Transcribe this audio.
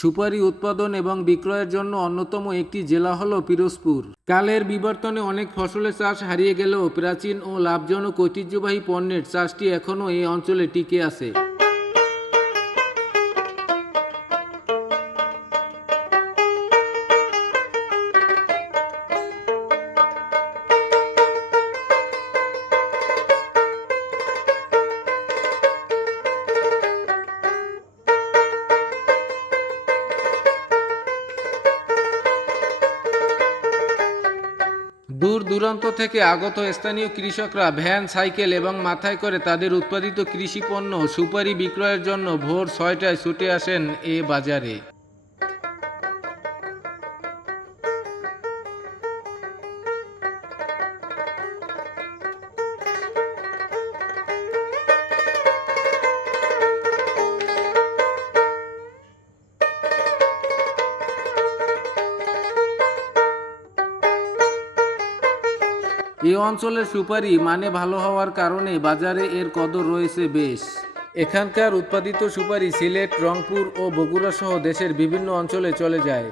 সুপারি উৎপাদন এবং বিক্রয়ের জন্য অন্যতম একটি জেলা হল পিরোজপুর। কালের বিবর্তনে অনেক ফসলের চাষ হারিয়ে গেলেও প্রাচীন ও লাভজনক ঐতিহ্যবাহী পণ্যের চাষটি এখনও এই অঞ্চলে টিকে আছে। দূর দূরান্ত থেকে আগত স্থানীয় কৃষকরা ভ্যান, সাইকেল এবং মাথায় করে তাদের উৎপাদিত কৃষি পণ্য সুপারি বিক্রয়ের জন্য ভোর ছয়টায় ছুটে আসেন এ বাজারে। এই অঞ্চলের সুপারি মানে ভালো হওয়ার কারণে বাজারে এর কদর রয়েছে বেশ। এখানকার উৎপাদিত সুপারি সিলেট, রংপুর ও বগুড়া সহ দেশের বিভিন্ন অঞ্চলে চলে যায়।